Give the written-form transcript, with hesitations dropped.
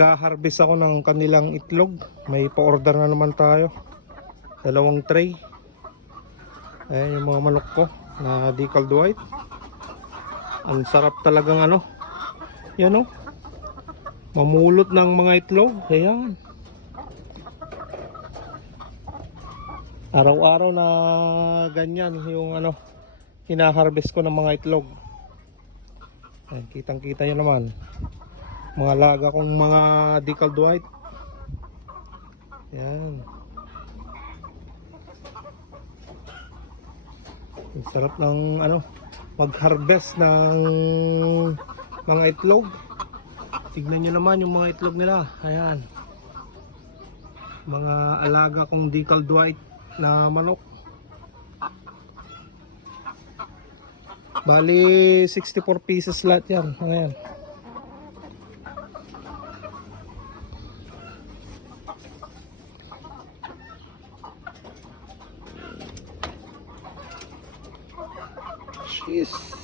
Ga-harvest ako ng kanilang itlog. May pa-order na naman tayo. 2 tray. Ayan yung mga manok ko na decaled white. Ang sarap talagang ano. Yan o. Mamulot ng mga itlog. Ayan. Araw-araw na ganyan yung ano, hina-harvest ko ng mga itlog. Ayan, kitang-kita nyo naman. Mga laga kong mga decaled white. Ayan. Ang sarap ng ano, mag-harvest ng mga itlog. Tignan nyo naman yung mga itlog nila. Ayan. Mga alaga kong decaled white na manok. Bali 64 pieces lahat yan. Ayan. Jeez.